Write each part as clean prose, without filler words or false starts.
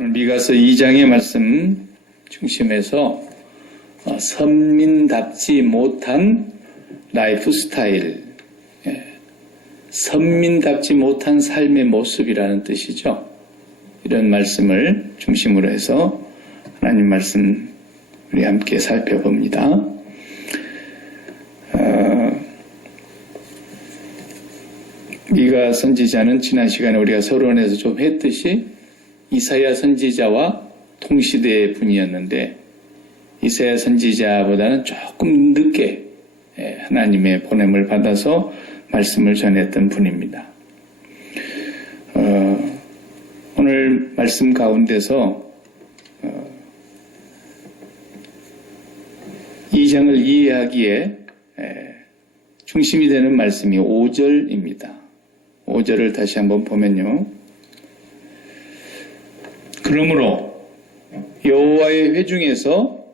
오늘 미가서 2장의 말씀 중심에서 선민답지 못한 라이프 스타일, 선민답지 못한 삶의 모습이라는 뜻이죠. 이런 말씀을 중심으로 해서 하나님 말씀 우리 함께 살펴봅니다. 미가 선지자는 지난 시간에 우리가 서론에서 좀 했듯이 이사야 선지자와 동시대의 분이었는데 이사야 선지자보다는 조금 늦게 하나님의 보냄을 받아서 말씀을 전했던 분입니다. 오늘 말씀 가운데서 2장을 이해하기에 중심이 되는 말씀이 5절입니다. 5절을 다시 한번 보면요. 그러므로 여호와의 회중에서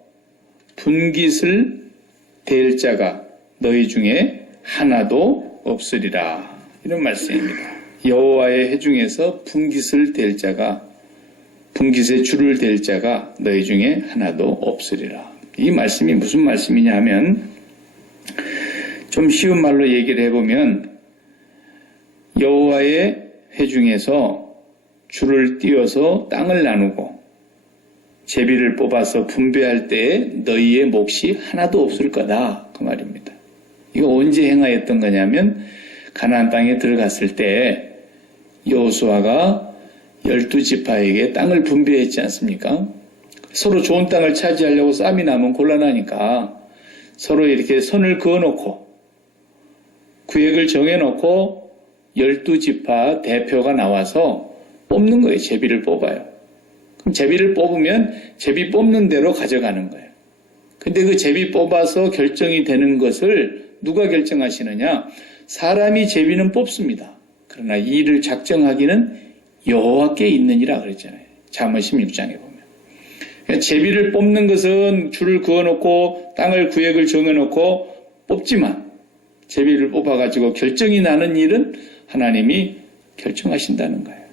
분깃을 댈 자가 너희 중에 하나도 없으리라. 이런 말씀입니다. 여호와의 회중에서 분깃을 댈 자가, 분깃의 줄을 댈 자가 너희 중에 하나도 없으리라. 이 말씀이 무슨 말씀이냐 하면 좀 쉬운 말로 얘기를 해보면 여호와의 회중에서 줄을 띄워서 땅을 나누고 제비를 뽑아서 분배할 때에 너희의 몫이 하나도 없을 거다. 그 말입니다. 이거 언제 행하였던 거냐면 가나안 땅에 들어갔을 때 여호수아가 12지파에게 땅을 분배했지 않습니까? 서로 좋은 땅을 차지하려고 싸움이 나면 곤란하니까 서로 이렇게 선을 그어놓고 구획을 정해놓고 12지파 대표가 나와서 뽑는 거예요. 제비를 뽑아요. 그럼 제비를 뽑으면 제비 뽑는 대로 가져가는 거예요. 근데 그 제비 뽑아서 결정이 되는 것을 누가 결정하시느냐? 사람이 제비는 뽑습니다. 그러나 이 일을 작정하기는 여호와께 있느니라 그랬잖아요. 잠언 16장에 보면. 그러니까 제비를 뽑는 것은 줄을 그어놓고 땅을 구획을 정해놓고 뽑지만 제비를 뽑아가지고 결정이 나는 일은 하나님이 결정하신다는 거예요.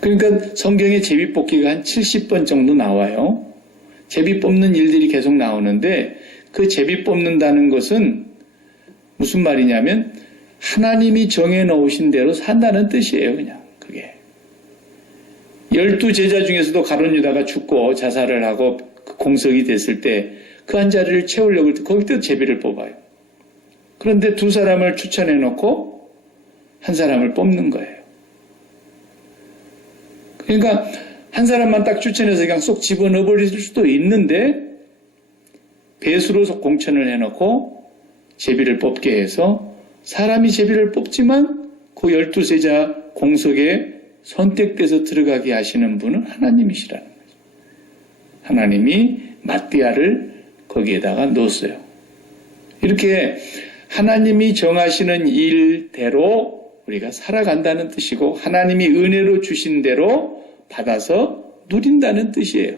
그러니까 성경에 제비 뽑기가 한 70번 정도 나와요. 제비 뽑는 일들이 계속 나오는데 그 제비 뽑는다는 것은 무슨 말이냐면 하나님이 정해놓으신 대로 산다는 뜻이에요. 그냥 그게. 12제자 중에서도 가룟 유다가 죽고 자살을 하고 공석이 됐을 때 그 한 자리를 채우려고 할 때 거기도 제비를 뽑아요. 그런데 두 사람을 추천해놓고 한 사람을 뽑는 거예요. 그러니까 한 사람만 딱 추천해서 그냥 쏙 집어넣어버릴 수도 있는데 배수로 공천을 해놓고 제비를 뽑게 해서 사람이 제비를 뽑지만 그 12세자 공석에 선택돼서 들어가게 하시는 분은 하나님이시라는 거죠. 하나님이 마띠아를 거기에다가 넣었어요. 이렇게 하나님이 정하시는 일대로 우리가 살아간다는 뜻이고 하나님이 은혜로 주신 대로 받아서 누린다는 뜻이에요.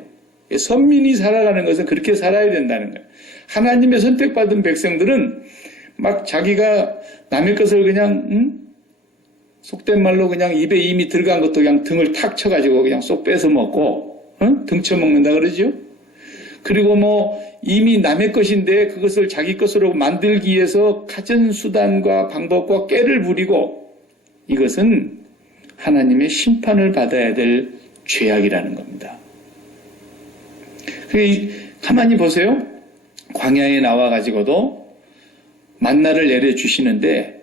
선민이 살아가는 것은 그렇게 살아야 된다는 거예요. 하나님의 선택받은 백성들은 막 자기가 남의 것을 그냥 속된 말로 그냥 입에 이미 들어간 것도 그냥 등을 탁 쳐가지고 그냥 쏙 뺏어 먹고 등쳐먹는다 그러죠. 그리고 이미 남의 것인데 그것을 자기 것으로 만들기 위해서 갖은 수단과 방법과 꾀를 부리고 이것은 하나님의 심판을 받아야 될 죄악이라는 겁니다. 가만히 보세요. 광야에 나와가지고도 만나를 내려주시는데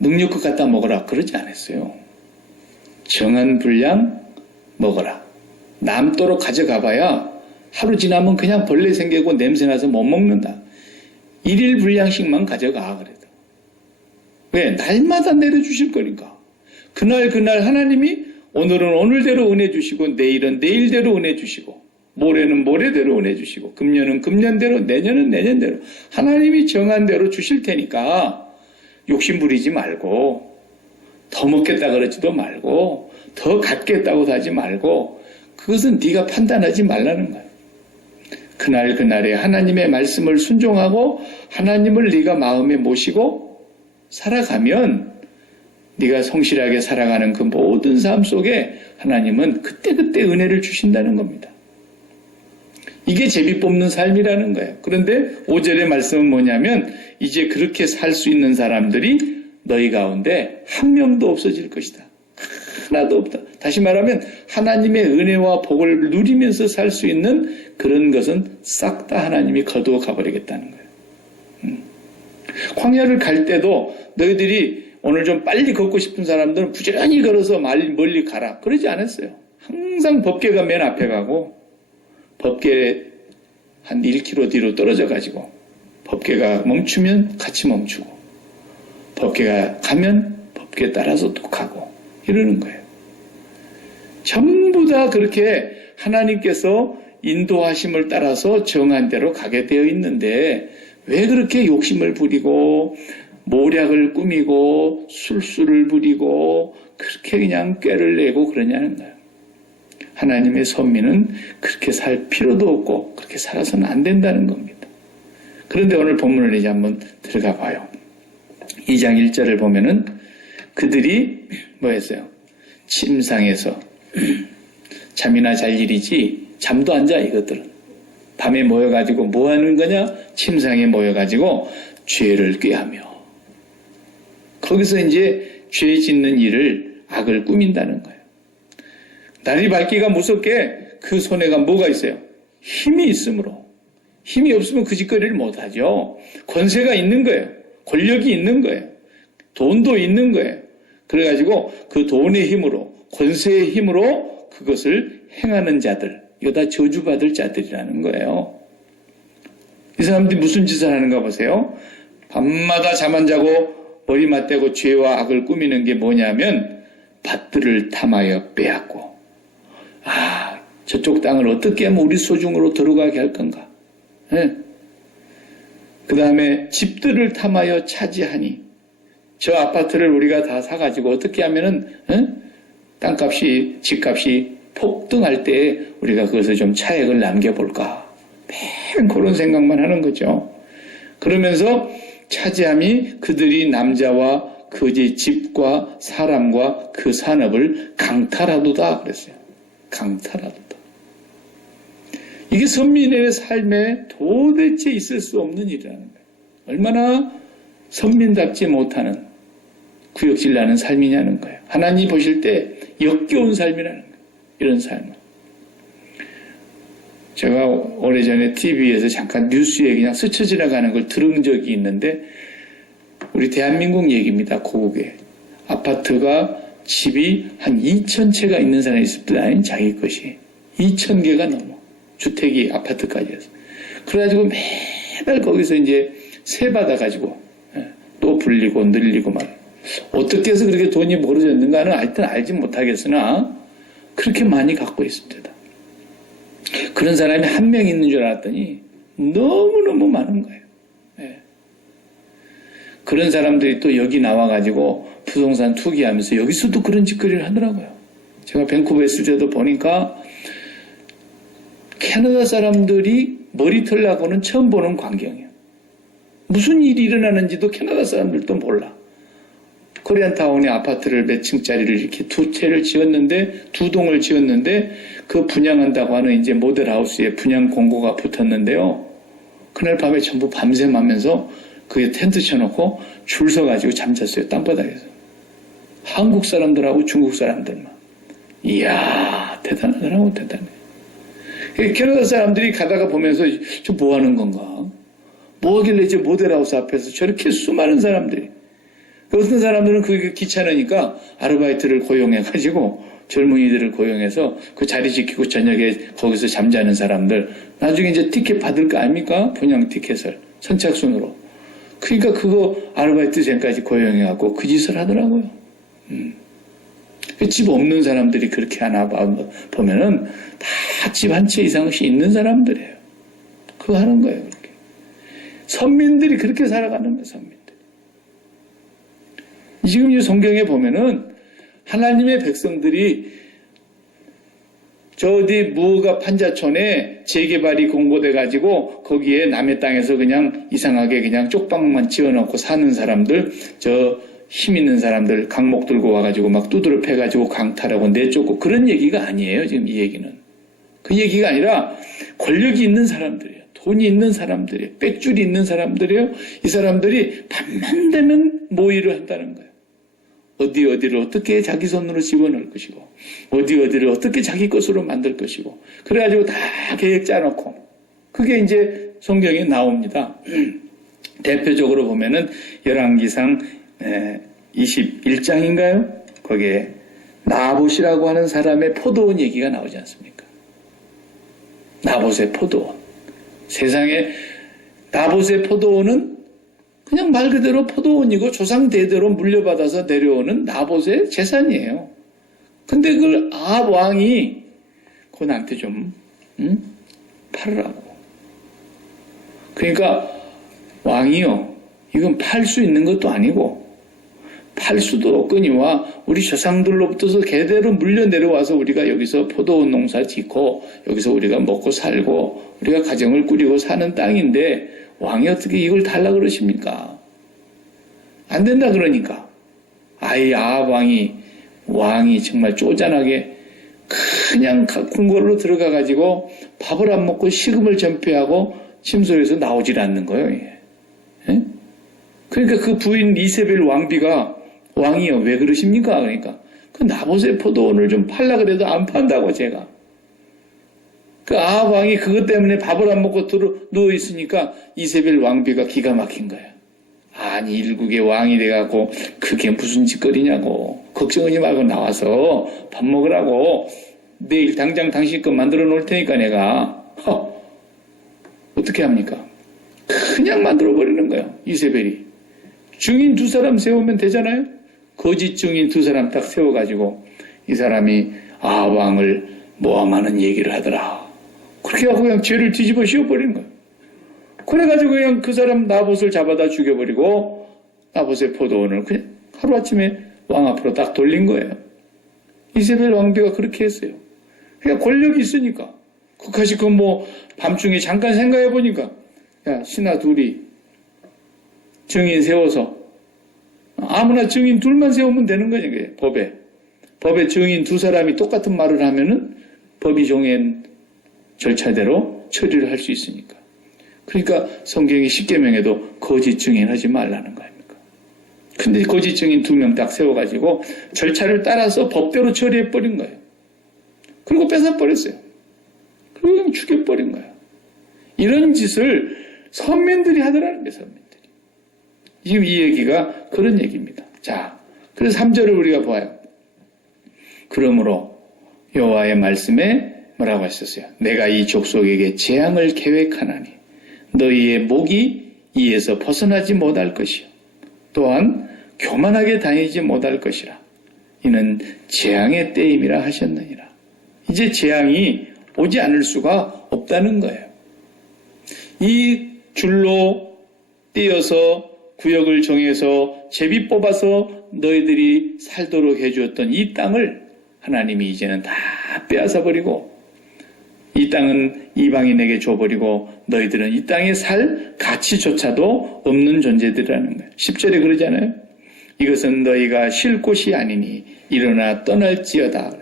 능력껏 갖다 먹어라 그러지 않았어요. 정한 분량 먹어라. 남도록 가져가봐야 하루 지나면 그냥 벌레 생기고 냄새나서 못 먹는다. 1일 분량씩만 가져가 그래도. 왜? 날마다 내려주실 거니까. 그날 하나님이 오늘은 오늘대로 은혜 주시고 내일은 내일대로 은혜 주시고 모레는 모레대로 은혜 주시고 금년은 금년대로 내년은 내년대로 하나님이 정한 대로 주실 테니까 욕심 부리지 말고 더 먹겠다 그러지도 말고 더 갖겠다고도 하지 말고 그것은 네가 판단하지 말라는 거예요. 그날에 하나님의 말씀을 순종하고 하나님을 네가 마음에 모시고 살아가면 네가 성실하게 살아가는 그 모든 삶 속에 하나님은 그때그때 은혜를 주신다는 겁니다. 이게 제비 뽑는 삶이라는 거예요. 그런데 5절의 말씀은 뭐냐면 이제 그렇게 살 수 있는 사람들이 너희 가운데 한 명도 없어질 것이다. 하나도 없다. 다시 말하면 하나님의 은혜와 복을 누리면서 살 수 있는 그런 것은 싹 다 하나님이 거두어 가버리겠다는 거예요. 광야를 갈 때도 너희들이 오늘 좀 빨리 걷고 싶은 사람들은 부지런히 걸어서 멀리 가라. 그러지 않았어요. 항상 법궤가 맨 앞에 가고 법궤 한 1km 뒤로 떨어져 가지고 법궤가 멈추면 같이 멈추고 법궤가 가면 법궤 따라서 또 가고 이러는 거예요. 전부 다 그렇게 하나님께서 인도하심을 따라서 정한 대로 가게 되어 있는데 왜 그렇게 욕심을 부리고 모략을 꾸미고 술수를 부리고 그렇게 그냥 꾀를 내고 그러냐는 거예요. 하나님의 선민은 그렇게 살 필요도 없고 그렇게 살아서는 안 된다는 겁니다. 그런데 오늘 본문을 이제 한번 들어가 봐요. 2장 1절을 보면은 그들이 뭐 했어요? 침상에서 잠이나 잘 일이지 잠도 안 자 이것들은. 밤에 모여가지고 뭐 하는 거냐? 침상에 모여가지고 죄를 꾀하며 거기서 이제 죄 짓는 일을 악을 꾸민다는 거예요. 날이 밝기가 무섭게 그 손에가 뭐가 있어요? 힘이 있으므로. 힘이 없으면 그 짓거리를 못하죠. 권세가 있는 거예요. 권력이 있는 거예요. 돈도 있는 거예요. 그래가지고 그 돈의 힘으로 권세의 힘으로 그것을 행하는 자들, 이거 다 저주받을 자들이라는 거예요. 이 사람들이 무슨 짓을 하는가 보세요. 밤마다 잠 안 자고 머리 맞대고 죄와 악을 꾸미는 게 뭐냐면 밭들을 탐하여 빼앗고 저쪽 땅을 어떻게 하면 우리 소중으로 들어가게 할 건가. 그 다음에 집들을 탐하여 차지하니 저 아파트를 우리가 다 사가지고 어떻게 하면은 땅값이 집값이 폭등할 때 우리가 그것을 좀 차액을 남겨볼까. 맨 그런 생각만 하는 거죠. 그러면서 차지함이 그들이 남자와 그의 집과 사람과 그 산업을 강탈하도다 그랬어요. 강탈하도다. 이게 선민의 삶에 도대체 있을 수 없는 일이라는 거예요. 얼마나 선민답지 못하는 구역질 나는 삶이냐는 거예요. 하나님이 보실 때 역겨운 삶이라는 거예요. 이런 삶은. 제가 오래전에 TV에서 잠깐 뉴스에 그냥 스쳐 지나가는 걸 들은 적이 있는데 우리 대한민국 얘기입니다. 고국에. 아파트가 집이 한 2,000채가 있는 사람이 있습니다. 자기 것이. 2,000개가 넘어. 주택이 아파트까지 해서. 그래가지고 매달 거기서 이제 세 받아가지고 또 불리고 늘리고 막. 어떻게 해서 그렇게 돈이 벌어졌는가는 하여튼 알지 못하겠으나 그렇게 많이 갖고 있습니다. 그런 사람이 한 명 있는 줄 알았더니 너무너무 많은 거예요. 네. 그런 사람들이 또 여기 나와가지고 부동산 투기하면서 여기서도 그런 짓거리를 하더라고요. 제가 밴쿠버에 있을 때도 보니까 캐나다 사람들이 머리털하고는 처음 보는 광경이에요. 무슨 일이 일어나는지도 캐나다 사람들도 몰라. 코리안타운에 아파트를 몇 층짜리를 이렇게 두 채를 지었는데, 두 동을 지었는데, 그 분양한다고 하는 이제 모델하우스에 분양 공고가 붙었는데요. 그날 밤에 전부 밤샘하면서 그게 텐트 쳐놓고 줄 서가지고 잠잤어요. 땅바닥에서. 한국 사람들하고 중국 사람들만. 이야, 대단하더라고, 대단해. 캐나다 사람들이 가다가 보면서 저 뭐 하는 건가? 뭐 하길래 이제 모델하우스 앞에서 저렇게 수많은 사람들이. 어떤 사람들은 그게 귀찮으니까 아르바이트를 고용해가지고 젊은이들을 고용해서 그 자리 지키고 저녁에 거기서 잠자는 사람들 나중에 이제 티켓 받을 거 아닙니까? 분양 티켓을 선착순으로. 그러니까 그거 아르바이트생까지 고용해갖고 그 짓을 하더라고요. 집 없는 사람들이 그렇게 하나 보면은 다 집 한 채 이상씩 있는 사람들이에요. 그거 하는 거예요. 그렇게. 선민들이 그렇게 살아가는 거예요. 선민들. 지금 이 성경에 보면은 하나님의 백성들이 저 어디 무허가 판자촌에 재개발이 공고돼가지고 거기에 남의 땅에서 그냥 이상하게 그냥 쪽방만 지어놓고 사는 사람들, 저 힘 있는 사람들 강목 들고 와가지고 막 두드려 패가지고 강탈하고 내쫓고 그런 얘기가 아니에요. 지금 이 얘기는. 그 얘기가 아니라 권력이 있는 사람들이에요. 돈이 있는 사람들이에요. 빽줄이 있는 사람들이에요. 이 사람들이 밤만 되면 모의를 한다는 거예요. 어디를 어떻게 자기 손으로 집어넣을 것이고 어디를 어떻게 자기 것으로 만들 것이고 그래가지고 다 계획 짜놓고 그게 이제 성경에 나옵니다. 대표적으로 보면은 열왕기상 21장인가요? 거기에 나봇이라고 하는 사람의 포도원 얘기가 나오지 않습니까? 나봇의 포도원. 세상에 나봇의 포도원은 그냥 말 그대로 포도원이고 조상 대대로 물려받아서 내려오는 나봇의 재산이에요. 근데 그걸 아합 왕이 그거 나한테 좀 팔으라고. 그러니까 왕이요, 이건 팔 수 있는 것도 아니고 팔 수도 없거니와 우리 조상들로부터서 대대로 물려 내려와서 우리가 여기서 포도원 농사 짓고 여기서 우리가 먹고 살고 우리가 가정을 꾸리고 사는 땅인데 왕이 어떻게 이걸 달라 그러십니까? 안 된다 그러니까. 아이 아합 왕이 정말 쪼잔하게 그냥 궁궐로 들어가가지고 밥을 안 먹고 식음을 전폐하고 침소에서 나오질 않는 거예요. 예? 그러니까 그 부인 이세벨 왕비가 왕이요 왜 그러십니까? 그러니까 그 나봇의 포도원을 좀 팔라 그래도 안 판다고 제가. 그 아합 왕이 그것 때문에 밥을 안 먹고 누워 있으니까 이세벨 왕비가 기가 막힌 거예요. 아니 일국의 왕이 돼갖고 그게 무슨 짓거리냐고 걱정하지 말고 나와서 밥 먹으라고 내일 당장 당신 거 만들어 놓을 테니까 내가 어떻게 합니까? 그냥 만들어 버리는 거예요. 이세벨이 증인 2사람 세우면 되잖아요. 거짓 증인 2사람 딱 세워가지고 이 사람이 아합 왕을 모함하는 얘기를 하더라. 그렇게 하고 그냥 죄를 뒤집어 씌워버리는 거예요. 그래가지고 그냥 그 사람 나봇을 잡아다 죽여버리고 나봇의 포도원을 그냥 하루아침에 왕 앞으로 딱 돌린 거예요. 이세벨 왕비가 그렇게 했어요. 그냥 권력이 있으니까. 그까지 밤중에 잠깐 생각해보니까 야 신하 둘이 증인 세워서 아무나 증인 2만 세우면 되는 거죠. 법에 증인 2사람이 똑같은 말을 하면은 법이 정한 절차대로 처리를 할 수 있으니까. 그러니까 성경이 십계명에도 거짓 증인하지 말라는 거 아닙니까? 근데 거짓 증인 2명 딱 세워가지고 절차를 따라서 법대로 처리해버린 거예요. 그리고 뺏어버렸어요. 그리고 그냥 죽여버린 거예요. 이런 짓을 선민들이 하더라는 거예요. 선민들이. 지금 이 얘기가 그런 얘기입니다. 자, 그래서 3절을 우리가 봐요. 그러므로 여호와의 말씀에 뭐라고 하셨어요? 내가 이 족속에게 재앙을 계획하나니 너희의 목이 이에서 벗어나지 못할 것이요 또한 교만하게 다니지 못할 것이라. 이는 재앙의 때임이라 하셨느니라. 이제 재앙이 오지 않을 수가 없다는 거예요. 이 줄로 띄어서 구역을 정해서 제비 뽑아서 너희들이 살도록 해주었던 이 땅을 하나님이 이제는 다 빼앗아버리고 이 땅은 이방인에게 줘버리고 너희들은 이 땅에 살 가치조차도 없는 존재들이라는 거예요. 10절에 그러잖아요. 이것은 너희가 쉴 곳이 아니니 일어나 떠날지어다.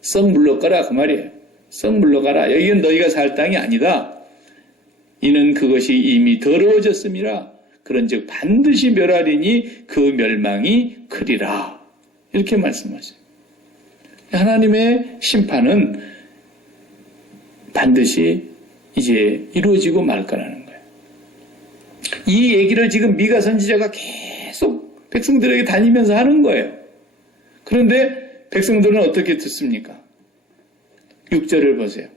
썩 물러가라 그 말이에요. 썩 물러가라. 여기는 너희가 살 땅이 아니다. 이는 그것이 이미 더러워졌음이라. 그런즉 반드시 멸하리니 그 멸망이 크리라. 이렇게 말씀하세요. 하나님의 심판은 반드시 이제 이루어지고 말 거라는 거예요. 이 얘기를 지금 미가 선지자가 계속 백성들에게 다니면서 하는 거예요. 그런데 백성들은 어떻게 듣습니까? 6절을 보세요.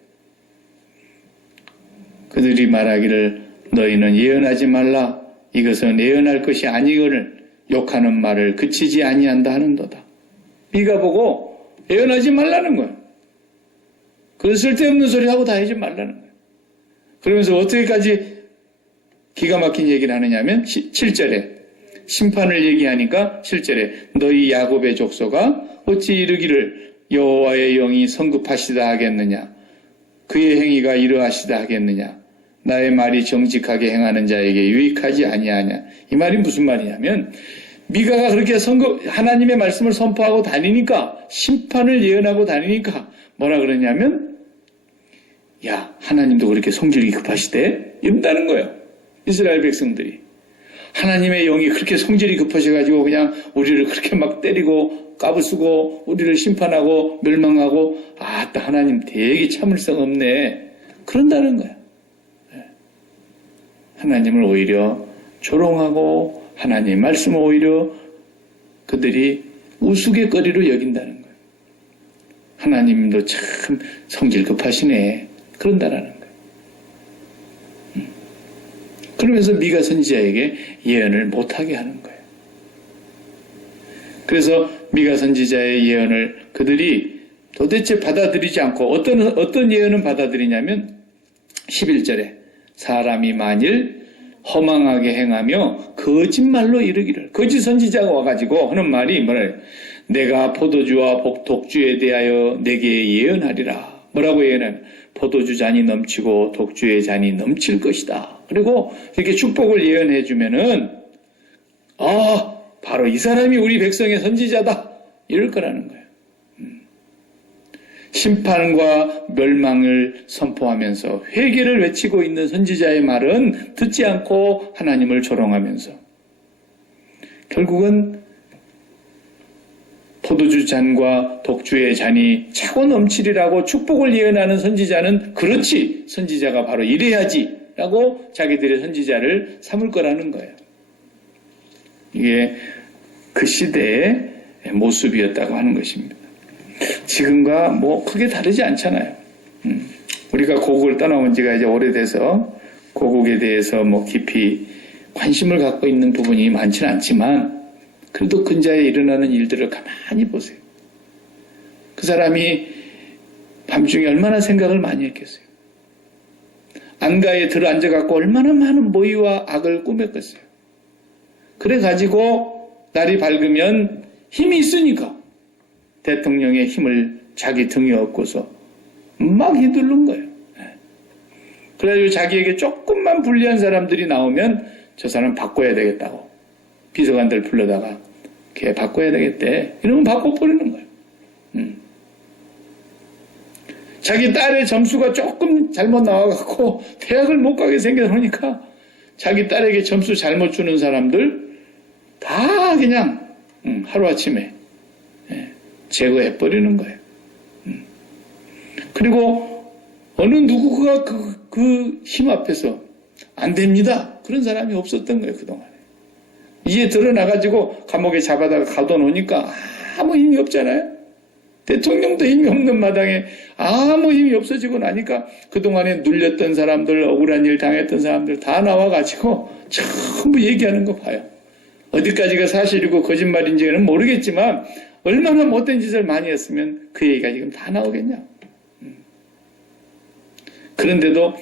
그들이 말하기를 너희는 예언하지 말라. 이것은 예언할 것이 아니거늘 욕하는 말을 그치지 아니한다 하는도다. 미가 보고 예언하지 말라는 거예요. 그 쓸데없는 소리 하고 다니지 말라는 거예요. 그러면서 어떻게까지 기가 막힌 얘기를 하느냐면 7절에 심판을 얘기하니까 7절에 너희 야곱의 족속아 어찌 이르기를 여호와의 영이 성급하시다 하겠느냐 그의 행위가 이러하시다 하겠느냐 나의 말이 정직하게 행하는 자에게 유익하지 아니하냐. 이 말이 무슨 말이냐면 미가가 그렇게 하나님의 말씀을 선포하고 다니니까, 심판을 예언하고 다니니까 뭐라 그러냐면, 야, 하나님도 그렇게 성질이 급하시대? 이런다는 거예요. 이스라엘 백성들이. 하나님의 영이 그렇게 성질이 급하셔가지고 그냥 우리를 그렇게 막 때리고 까부수고 우리를 심판하고 멸망하고, 아따, 하나님 되게 참을성 없네. 그런다는 거야. 하나님을 오히려 조롱하고 하나님의 말씀을 오히려 그들이 우스갯거리로 여긴다는 거예요. 하나님도 참 성질 급하시네. 그런다라는 거예요. 그러면서 미가 선지자에게 예언을 못하게 하는 거예요. 그래서 미가 선지자의 예언을 그들이 도대체 받아들이지 않고 어떤 예언은 받아들이냐면 11절에 사람이 만일 허망하게 행하며 거짓말로 이르기를, 거짓 선지자가 와가지고 하는 말이 뭐래요? 내가 포도주와 독주에 대하여 내게 예언하리라. 뭐라고 예언하면 포도주 잔이 넘치고 독주의 잔이 넘칠 것이다. 그리고 이렇게 축복을 예언해 주면은 바로 이 사람이 우리 백성의 선지자다. 이럴 거라는 거예요. 심판과 멸망을 선포하면서 회개를 외치고 있는 선지자의 말은 듣지 않고 하나님을 조롱하면서 결국은 포도주 잔과 독주의 잔이 차고 넘치리라고 축복을 예언하는 선지자는 그렇지, 선지자가 바로 이래야지 라고 자기들의 선지자를 삼을 거라는 거예요. 이게 그 시대의 모습이었다고 하는 것입니다. 지금과 뭐 크게 다르지 않잖아요. 우리가 고국을 떠나온 지가 이제 오래돼서 고국에 대해서 뭐 깊이 관심을 갖고 있는 부분이 많지는 않지만 그래도 근자에 일어나는 일들을 가만히 보세요. 그 사람이 밤중에 얼마나 생각을 많이 했겠어요. 안가에 들어앉아갖고 얼마나 많은 모의와 악을 꾸몄겠어요. 그래가지고 날이 밝으면 힘이 있으니까 대통령의 힘을 자기 등에 업고서 막 휘두른 거예요. 그래가지고 자기에게 조금만 불리한 사람들이 나오면 저 사람 바꿔야 되겠다고 비서관들 불러다가 걔 바꿔야 되겠대. 이러면 바꿔버리는 거예요. 자기 딸의 점수가 조금 잘못 나와갖고 대학을 못 가게 생겨놓으니까 자기 딸에게 점수 잘못 주는 사람들 다 그냥 하루아침에 제거해버리는 거예요. 그리고 어느 누구가 그 힘 앞에서 안 됩니다. 그런 사람이 없었던 거예요, 그동안에. 이제 드러나가지고 감옥에 잡아다가 가둬놓으니까 아무 힘이 없잖아요. 대통령도 힘이 없는 마당에 아무 힘이 없어지고 나니까 그동안에 눌렸던 사람들, 억울한 일 당했던 사람들 다 나와가지고 전부 얘기하는 거 봐요. 어디까지가 사실이고 거짓말인지는 모르겠지만 얼마나 못된 짓을 많이 했으면 그 얘기가 지금 다 나오겠냐. 그런데도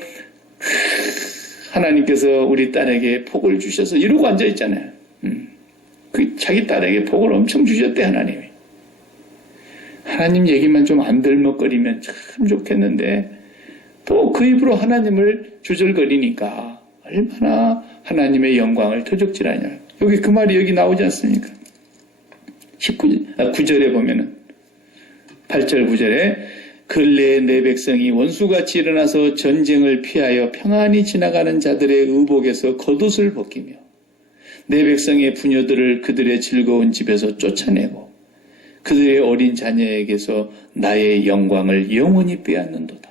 하나님께서 우리 딸에게 복을 주셔서 이러고 앉아있잖아요. 그 자기 딸에게 복을 엄청 주셨대, 하나님이. 하나님 얘기만 좀 안 들먹거리면 참 좋겠는데 또 그 입으로 하나님을 주절거리니까 얼마나 하나님의 영광을 도적질하냐. 여기 그 말이 여기 나오지 않습니까? 9절에 보면은 8절 9절에 근래에 내 백성이 원수같이 일어나서 전쟁을 피하여 평안히 지나가는 자들의 의복에서 겉옷을 벗기며 내 백성의 부녀들을 그들의 즐거운 집에서 쫓아내고 그들의 어린 자녀에게서 나의 영광을 영원히 빼앗는도다.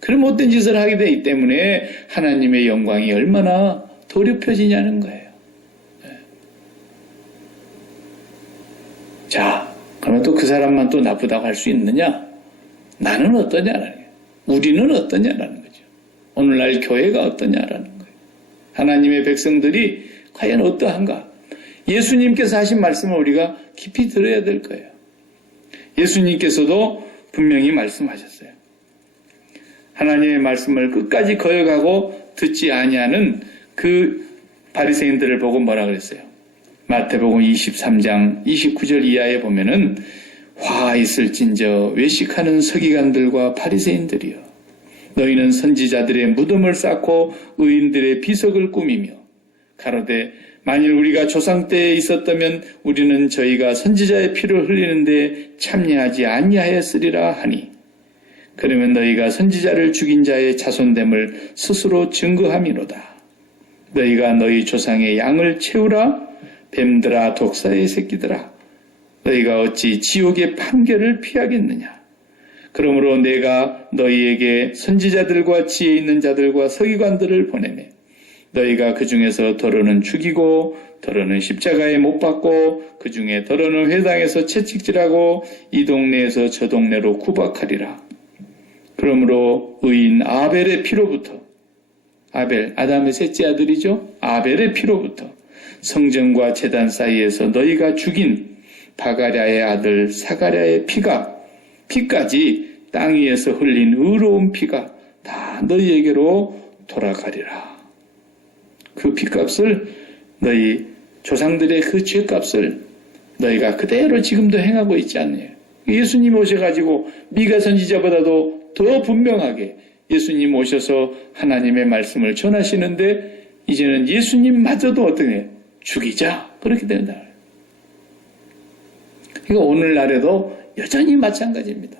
그런 못된 짓을 하게 되기 때문에 하나님의 영광이 얼마나 더럽혀지냐는 거예요. 자, 그러면 또 그 사람만 또 나쁘다고 할 수 있느냐? 나는 어떠냐라는 거예요. 우리는 어떠냐라는 거죠. 오늘날 교회가 어떠냐라는 거예요. 하나님의 백성들이 과연 어떠한가? 예수님께서 하신 말씀을 우리가 깊이 들어야 될 거예요. 예수님께서도 분명히 말씀하셨어요. 하나님의 말씀을 끝까지 거역하고 듣지 아니하는 그 바리새인들을 보고 뭐라 그랬어요? 마태복음 23장 29절 이하에 보면은 화 있을진저 외식하는 서기관들과 바리새인들이여 너희는 선지자들의 무덤을 쌓고 의인들의 비석을 꾸미며 가로되 만일 우리가 조상 때에 있었다면 우리는 저희가 선지자의 피를 흘리는데 참여하지 아니하였으리라 하니 그러면 너희가 선지자를 죽인 자의 자손됨을 스스로 증거함이로다. 너희가 너희 조상의 양을 채우라. 뱀들아 독사의 새끼들아 너희가 어찌 지옥의 판결을 피하겠느냐. 그러므로 내가 너희에게 선지자들과 지혜 있는 자들과 서기관들을 보내매 너희가 그 중에서 더러는 죽이고 더러는 십자가에 못 박고 그 중에 더러는 회당에서 채찍질하고 이 동네에서 저 동네로 구박하리라. 그러므로 의인 아벨의 피로부터 아벨 아담의 셋째 아들이죠. 아벨의 피로부터 성전과 제단 사이에서 너희가 죽인 바가랴의 아들 사가랴의 피까지 땅 위에서 흘린 의로운 피가 다 너희에게로 돌아가리라. 그 피값을 너희 조상들의 그 죄값을 너희가 그대로 지금도 행하고 있지 않느냐. 예수님 오셔가지고 미가 선지자보다도 더 분명하게 예수님 오셔서 하나님의 말씀을 전하시는데 이제는 예수님마저도 어떻게 죽이자 그렇게 된다. 이거 오늘날에도 여전히 마찬가지입니다.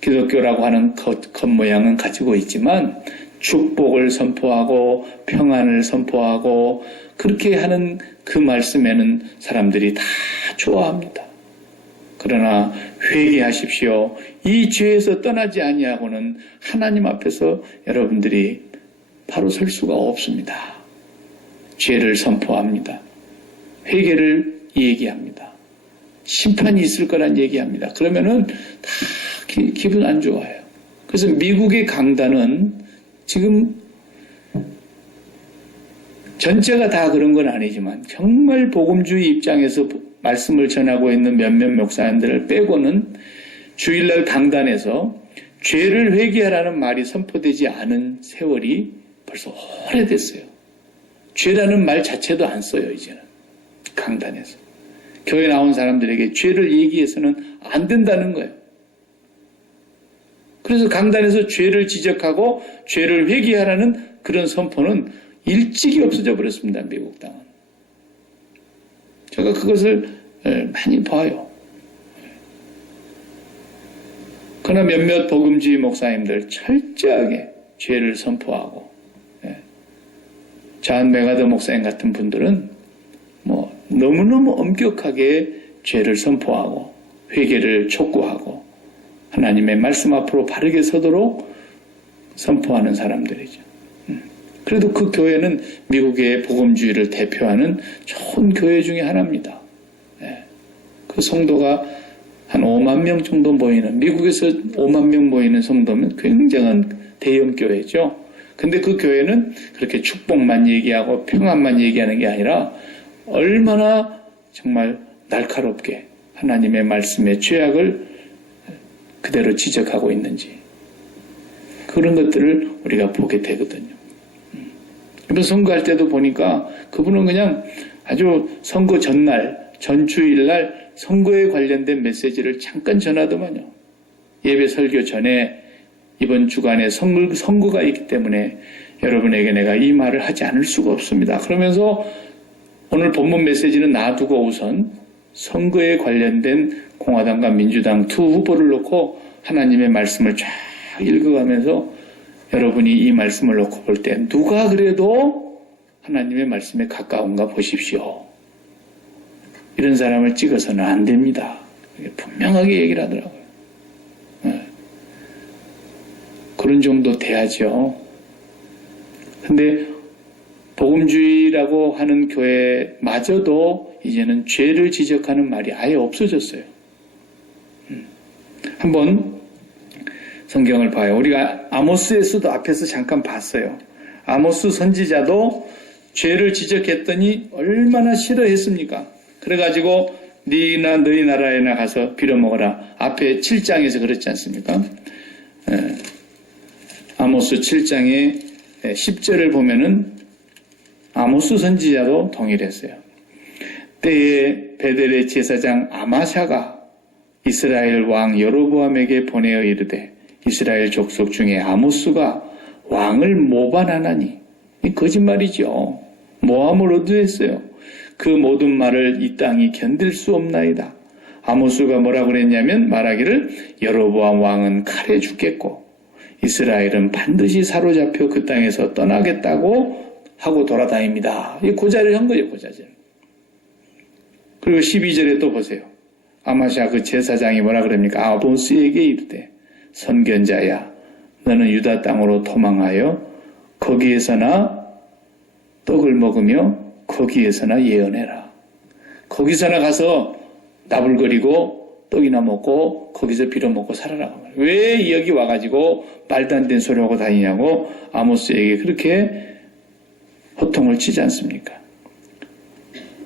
기독교라고 하는 겉모양은 가지고 있지만 축복을 선포하고 평안을 선포하고 그렇게 하는 그 말씀에는 사람들이 다 좋아합니다. 그러나 회개하십시오. 이 죄에서 떠나지 아니하고는 하나님 앞에서 여러분들이 바로 설 수가 없습니다. 죄를 선포합니다. 회개를 얘기합니다. 심판이 있을 거란 얘기합니다. 그러면은 다 기분 안 좋아요. 그래서 미국의 강단은 지금 전체가 다 그런 건 아니지만 정말 복음주의 입장에서 말씀을 전하고 있는 몇몇 목사님들을 빼고는 주일날 강단에서 죄를 회개하라는 말이 선포되지 않은 세월이 벌써 오래됐어요. 죄라는 말 자체도 안 써요, 이제는. 강단에서. 교회 나온 사람들에게 죄를 얘기해서는 안 된다는 거예요. 그래서 강단에서 죄를 지적하고 죄를 회개하라는 그런 선포는 일찍이 없어져 버렸습니다. 미국 땅은. 제가 그것을 많이 봐요. 그러나 몇몇 복음주의 목사님들 철저하게 죄를 선포하고 존 메가더 목사님 같은 분들은 뭐 너무너무 엄격하게 죄를 선포하고 회개를 촉구하고 하나님의 말씀 앞으로 바르게 서도록 선포하는 사람들이죠. 그래도 그 교회는 미국의 복음주의를 대표하는 좋은 교회 중에 하나입니다. 그 성도가 한 5만 명 정도 모이는, 미국에서 5만 명 모이는 성도면 굉장한 대형 교회죠. 근데 그 교회는 그렇게 축복만 얘기하고 평안만 얘기하는 게 아니라 얼마나 정말 날카롭게 하나님의 말씀의 죄악을 그대로 지적하고 있는지 그런 것들을 우리가 보게 되거든요. 그래서 선거할 때도 보니까 그분은 그냥 아주 선거 전날, 전주일날 선거에 관련된 메시지를 잠깐 전하더만요. 예배 설교 전에 이번 주간에 선거가 있기 때문에 여러분에게 내가 이 말을 하지 않을 수가 없습니다. 그러면서 오늘 본문 메시지는 놔두고 우선 선거에 관련된 공화당과 민주당 두 후보를 놓고 하나님의 말씀을 쫙 읽어가면서 여러분이 이 말씀을 놓고 볼 때 누가 그래도 하나님의 말씀에 가까운가 보십시오. 이런 사람을 찍어서는 안 됩니다. 분명하게 얘기를 하더라고요. 그런 정도 돼야죠. 근데 복음주의라고 하는 교회마저도 이제는 죄를 지적하는 말이 아예 없어졌어요. 한번 성경을 봐요. 우리가 아모스에서도 앞에서 잠깐 봤어요. 아모스 선지자도 죄를 지적했더니 얼마나 싫어했습니까? 그래가지고 네나 너희 나라에나 가서 빌어먹어라. 앞에 7장에서 그렇지 않습니까? 아모스 7장의 10절을 보면은 아모스 선지자도 동일했어요. 때에 베델의 제사장 아마샤가 이스라엘 왕 여로보암에게 보내어 이르되 이스라엘 족속 중에 아모스가 왕을 모반하나니 이 거짓말이죠. 모함을 얻으했어요. 그 모든 말을 이 땅이 견딜 수 없나이다. 아모스가 뭐라 그랬냐면 말하기를 여로보암 왕은 칼에 죽겠고 이스라엘은 반드시 사로잡혀 그 땅에서 떠나겠다고 하고 돌아다닙니다. 이 고자를 한 거예요, 고자질. 그리고 12절에 또 보세요. 아마샤 그 제사장이 뭐라 그럽니까? 아모스에게 이르되 선견자야 너는 유다 땅으로 도망하여 거기에서나 떡을 먹으며 거기에서나 예언해라. 거기서나 가서 나불거리고 떡이나 먹고 거기서 빌어먹고 살아라. 왜 여기 와가지고 말도 안 되는 소리하고 다니냐고 아모스에게 그렇게 호통을 치지 않습니까?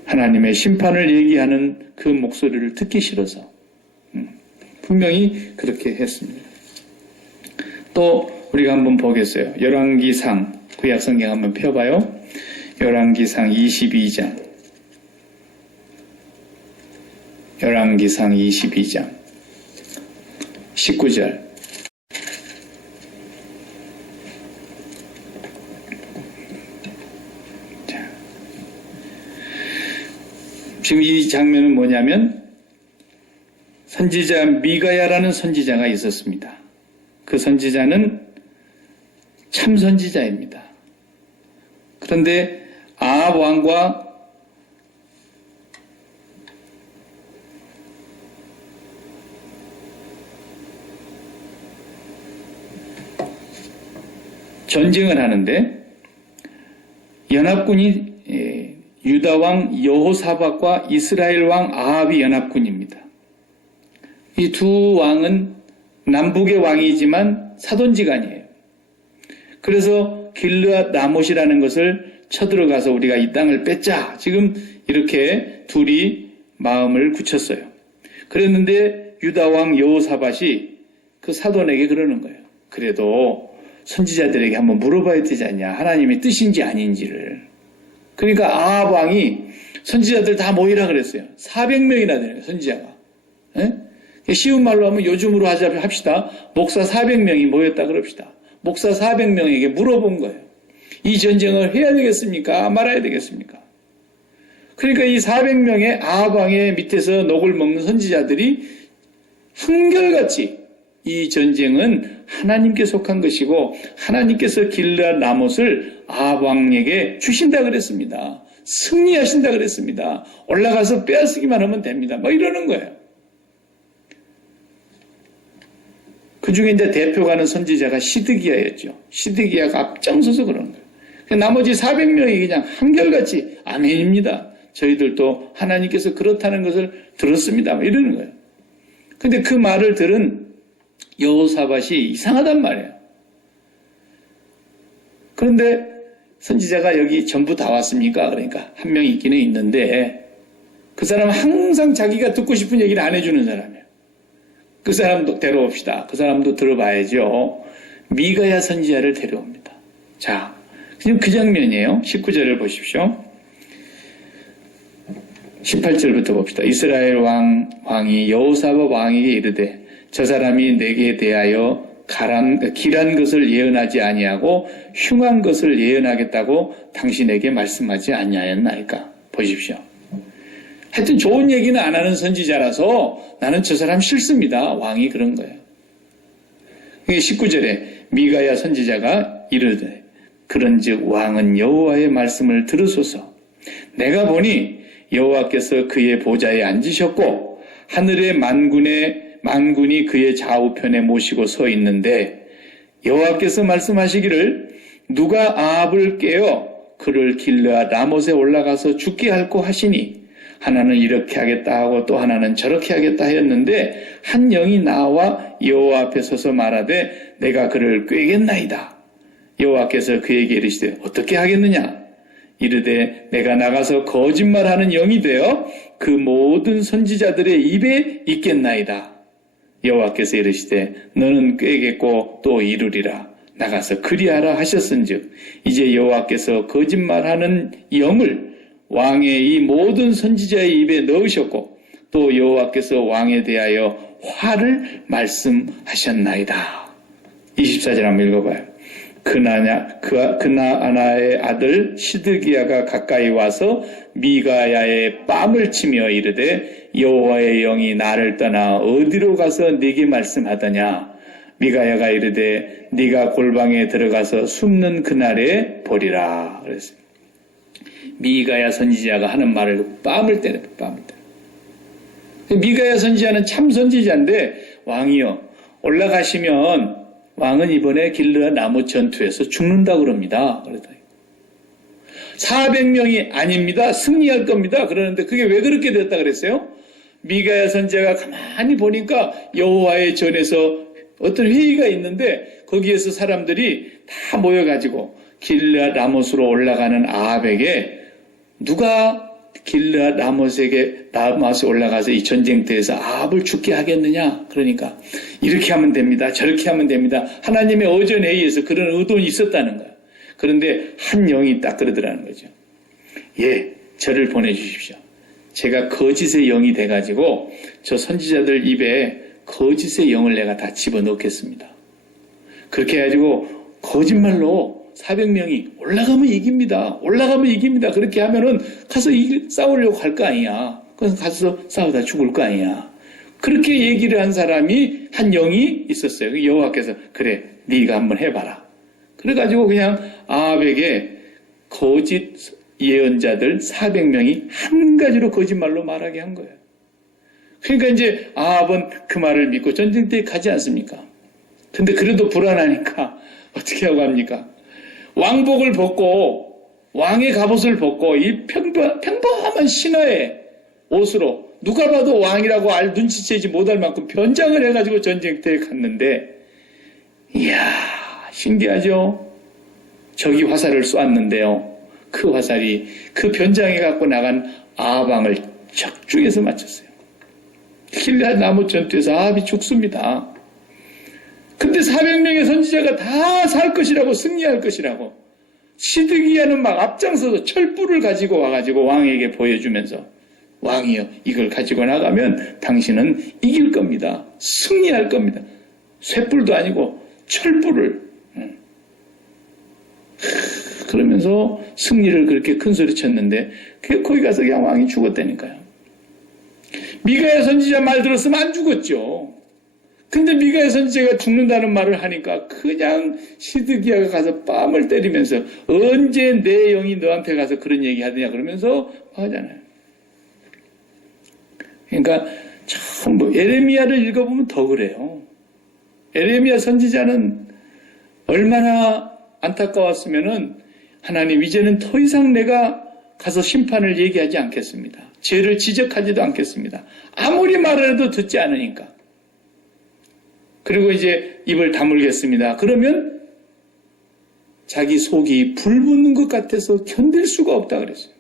하나님의 심판을 얘기하는 그 목소리를 듣기 싫어서 분명히 그렇게 했습니다. 또 우리가 한번 보겠어요. 열왕기상 구약성경 한번 펴봐요. 열왕기상 22장 열왕기상 22장 19절 지금 이 장면은 뭐냐면 선지자 미가야라는 선지자가 있었습니다. 그 선지자는 참 선지자입니다. 그런데 아합 왕과 전쟁을 하는데 연합군이 유다 왕 여호사밧과 이스라엘 왕 아합이 연합군입니다. 이 두 왕은 남북의 왕이지만 사돈지간이에요. 그래서 길르앗 라못이라는 것을 쳐들어가서 우리가 이 땅을 뺏자. 지금 이렇게 둘이 마음을 굳혔어요. 그랬는데 유다 왕 여호사밧이 그 사돈에게 그러는 거예요. 그래도 선지자들에게 한번 물어봐야 되지 않냐. 하나님의 뜻인지 아닌지를. 그러니까 아합 왕이 선지자들 다 모이라 그랬어요. 400명이나 되는 거예요, 선지자가. 에? 쉬운 말로 하면 요즘으로 합시다. 목사 400명이 모였다 그럽시다. 목사 400명에게 물어본 거예요. 이 전쟁을 해야 되겠습니까? 말아야 되겠습니까? 그러니까 이 400명의 아합 왕의 밑에서 녹을 먹는 선지자들이 한결같이 이 전쟁은 하나님께 속한 것이고 하나님께서 길르앗 라못을 아합 왕에게 주신다 그랬습니다. 승리하신다 그랬습니다. 올라가서 빼앗기만 하면 됩니다. 뭐 이러는 거예요. 그 중에 이제 대표가는 선지자가 시드기야였죠. 시드기야가 앞장서서 그러는 거예요. 나머지 400명이 그냥 한결같이 아멘입니다. 저희들도 하나님께서 그렇다는 것을 들었습니다. 뭐 이러는 거예요. 근데 그 말을 들은 여호사밧이 이상하단 말이에요. 그런데 선지자가 여기 전부 다 왔습니까? 그러니까 한 명 있기는 있는데 그 사람은 항상 자기가 듣고 싶은 얘기를 안 해주는 사람이에요. 그 사람도 데려옵시다. 그 사람도 들어봐야죠. 미가야 선지자를 데려옵니다. 자, 지금 그 장면이에요. 19절을 보십시오. 18절부터 봅시다. 이스라엘 왕이 여호사밧 왕에게 이르되 저 사람이 내게 대하여 길한 것을 예언하지 아니하고 흉한 것을 예언하겠다고 당신에게 말씀하지 아니하였나이까. 보십시오. 하여튼 좋은 얘기는 안 하는 선지자라서 나는 저 사람 싫습니다. 왕이 그런 거예요. 19절에 미가야 선지자가 이르되 그런즉 왕은 여호와의 말씀을 들으소서. 내가 보니 여호와께서 그의 보좌에 앉으셨고 하늘의 만군이 그의 좌우편에 모시고 서 있는데 여호와께서 말씀하시기를 누가 아합을 깨어 그를 길르앗 라못에 올라가서 죽게 할고 하시니 하나는 이렇게 하겠다 하고 또 하나는 저렇게 하겠다 하였는데 한 영이 나와 여호와 앞에 서서 말하되 내가 그를 꾀겠나이다. 여호와께서 그에게 이르시되 어떻게 하겠느냐? 이르되 내가 나가서 거짓말하는 영이 되어 그 모든 선지자들의 입에 있겠나이다. 여호와께서 이르시되 너는 꾀겠고 또 이루리라. 나가서 그리하라 하셨은즉 이제 여호와께서 거짓말하는 영을 왕의 이 모든 선지자의 입에 넣으셨고 또 여호와께서 왕에 대하여 화를 말씀하셨나이다. 24절 한번 읽어봐요. 그나아나의 아들 시드기야가 가까이 와서 미가야의 뺨을 치며 이르되 여호와의 영이 나를 떠나 어디로 가서 네게 말씀하더냐. 미가야가 이르되 네가 골방에 들어가서 숨는 그날에 보리라. 그랬어요. 미가야 선지자가 하는 말을 뺨을 때려. 미가야 선지자는 참 선지자인데 왕이요 올라가시면 왕은 이번에 길르앗 나무 전투에서 죽는다 그럽니다. 400명이 아닙니다. 승리할 겁니다. 그러는데 그게 왜 그렇게 됐다 그랬어요? 미가야 선지자가 가만히 보니까 여호와의 전에서 어떤 회의가 있는데 거기에서 사람들이 다 모여가지고 길르앗 라못으로 올라가는 아합에게 누가 길르앗 라못에 올라가서 이 전쟁터에서 아합을 죽게 하겠느냐. 그러니까 이렇게 하면 됩니다. 저렇게 하면 됩니다. 하나님의 어전에 의해서 그런 의도는 있었다는 거예요. 그런데 한 영이 딱 그러더라는 거죠. 예, 저를 보내주십시오. 제가 거짓의 영이 돼가지고 저 선지자들 입에 거짓의 영을 내가 다 집어넣겠습니다. 그렇게 해가지고 거짓말로 400명이 올라가면 이깁니다. 그렇게 하면은 가서 싸우려고 할 거 아니야. 그래서 가서 싸우다 죽을 거 아니야. 그렇게 얘기를 한 사람이 한 영이 있었어요. 여호와께서 그래 네가 한번 해봐라. 그래가지고 그냥 아합에게 거짓 예언자들 400명이 한 가지로 거짓말로 말하게 한 거예요. 그러니까 이제 아합은 그 말을 믿고 전쟁터에 가지 않습니까? 근데 그래도 불안하니까 어떻게 하고 합니까? 왕복을 벗고 왕의 갑옷을 벗고 이 평범한 신하의 옷으로 누가 봐도 왕이라고 눈치채지 못할 만큼 변장을 해가지고 전쟁터에 갔는데 이야 신기하죠? 적이 화살을 쏘았는데요. 그 화살이 그 변장해 갖고 나간 아합왕을 적중해서 맞췄어요. 길르앗 나무 전투에서 아합이 죽습니다. 근데 400명의 선지자가 다 살 것이라고 승리할 것이라고 시드기야는 막 앞장서서 철불을 가지고 와가지고 왕에게 보여주면서 왕이여 이걸 가지고 나가면 당신은 이길 겁니다. 승리할 겁니다. 쇠불도 아니고 철불을 그러면서 승리를 그렇게 큰 소리 쳤는데 거기 가서 그냥 왕이 죽었다니까요. 미가야 선지자 말 들었으면 안 죽었죠. 근데 미가야 선지자가 죽는다는 말을 하니까 그냥 시드기야가 가서 뺨을 때리면서 언제 내 영이 너한테 가서 그런 얘기 하느냐 그러면서 하잖아요. 그러니까 참 에레미야를 읽어보면 더 그래요. 에레미야 선지자는 얼마나 안타까웠으면은 하나님 이제는 더 이상 내가 가서 심판을 얘기하지 않겠습니다. 죄를 지적하지도 않겠습니다. 아무리 말해도 듣지 않으니까. 그리고 이제 입을 다물겠습니다. 그러면 자기 속이 불 붙는 것 같아서 견딜 수가 없다 그랬어요.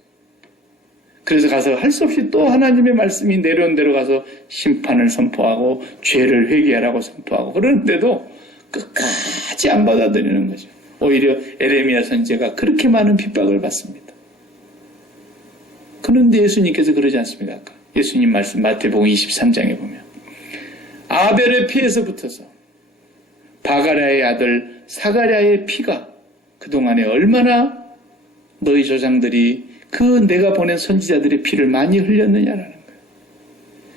그래서 가서 할 수 없이 또 하나님의 말씀이 내려온 대로 가서 심판을 선포하고 죄를 회개하라고 선포하고 그러는데도 끝까지 안 받아들이는 거죠. 오히려 에레미야 선지자가 그렇게 많은 핍박을 받습니다. 그런데 예수님께서 그러지 않습니까? 아까 예수님 말씀 마태복음 23장에 보면 아벨의 피에서 붙어서 바가랴의 아들 사가랴의 피가 그동안에 얼마나 너희 조상들이 그 내가 보낸 선지자들의 피를 많이 흘렸느냐라는 거예요.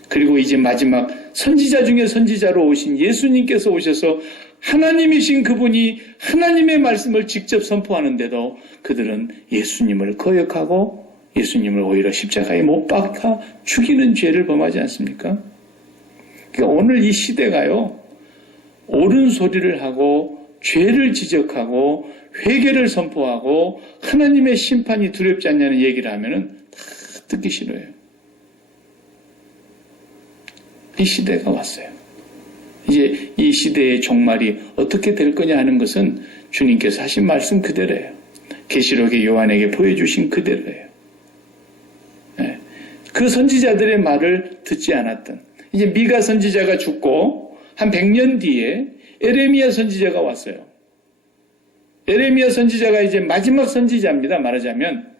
그리고 이제 마지막 선지자 중에 선지자로 오신 예수님께서 오셔서 하나님이신 그분이 하나님의 말씀을 직접 선포하는데도 그들은 예수님을 거역하고 예수님을 오히려 십자가에 못 박아 죽이는 죄를 범하지 않습니까? 그러니까 오늘 이 시대가요, 옳은 소리를 하고 죄를 지적하고 회개를 선포하고 하나님의 심판이 두렵지 않냐는 얘기를 하면은 다 듣기 싫어요. 이 시대가 왔어요. 이제 이 시대의 종말이 어떻게 될 거냐 하는 것은 주님께서 하신 말씀 그대로예요. 계시록의 요한에게 보여주신 그대로예요. 네. 그 선지자들의 말을 듣지 않았던 이제 미가 선지자가 죽고 한 100년 뒤에 에레미야 선지자가 왔어요. 에레미야 선지자가 이제 마지막 선지자입니다. 말하자면